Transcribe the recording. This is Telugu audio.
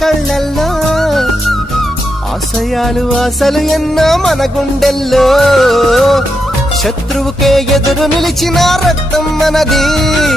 కళ్ళల్లో ఆశయాలు ఆశలు ఎన్నో మన గుండెల్లో శత్రువుకే ఎదురు నిలిచిన రక్తం మనది